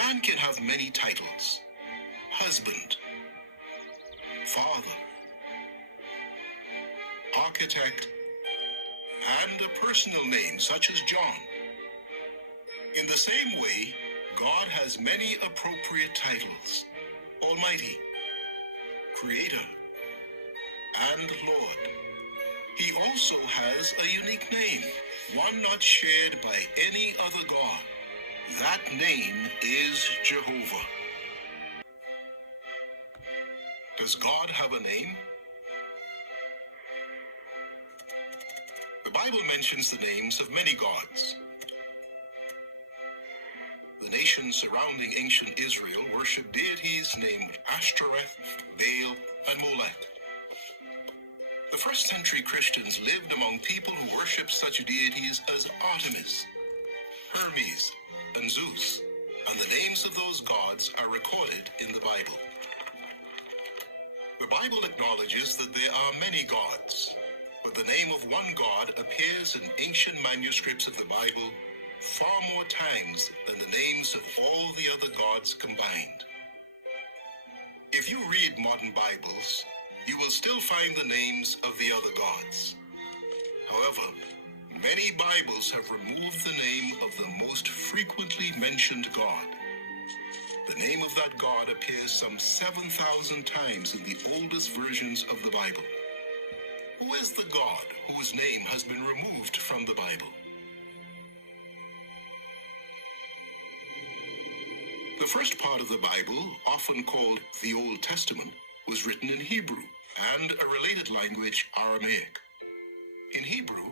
man can have many titles: husband, father, architect, and a personal name such as John. In the same way, God has many appropriate titles: Almighty, Creator, and Lord. He also has a unique name, one not shared by any other God. That name is Jehovah. Does God have a name? The Bible mentions the names of many gods. The nations surrounding ancient Israel worshipped deities named Ashtoreth, Baal, and Molech. The first-century Christians lived among people who worshipped such deities as Artemis, Hermes, and Zeus, and the names of those gods are recorded in the Bible. The Bible acknowledges that there are many gods, but the name of one God appears in ancient manuscripts of the Bible far more times than the names of all the other gods combined. If you read modern Bibles, you will still find the names of the other gods. However, many Bibles have removed the name of the most frequently mentioned God. The name of that God appears some 7,000 times in the oldest versions of the Bible. Who is the God whose name has been removed from the Bible? The first part of the Bible, often called the Old Testament, was written in Hebrew and a related language, Aramaic. In Hebrew,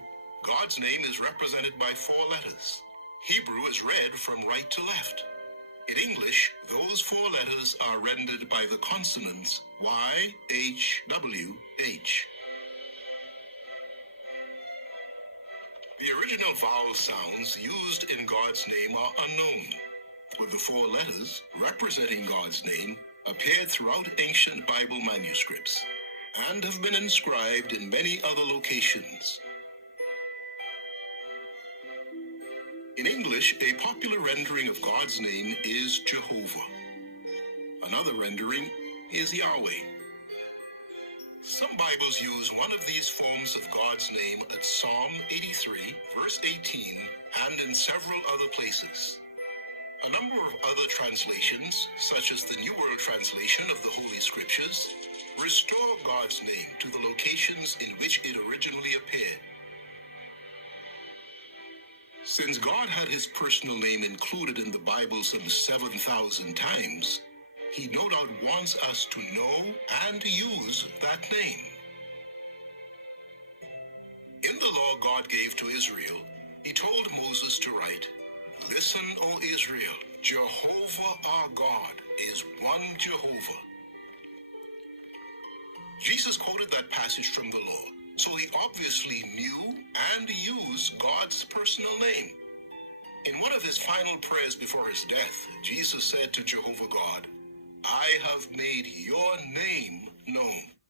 God's name is represented by 4 letters. Hebrew is read from right to left. In English, those 4 letters are rendered by the consonants Y, H, W, H. The original vowel sounds used in God's name are unknown, but the 4 letters representing God's name appeared throughout ancient Bible manuscripts and have been inscribed in many other locations. In English, a popular rendering of God's name is Jehovah. Another rendering is Yahweh. Some Bibles use one of these forms of God's name at Psalm 83, verse 18, and in several other places. A number of other translations, such as the New World Translation of the Holy Scriptures, restore God's name to the locations in which it originally appeared. Since God had his personal name included in the Bible some 7,000 times, he no doubt wants us to know and use that name. In the law God gave to Israel, he told Moses to write, "Listen, O Israel, Jehovah our God is one Jehovah." Jesus quoted that passage from the law, so he obviously knew and used God's personal name. In one of his final prayers before his death, Jesus said to Jehovah God, "I have made your name known."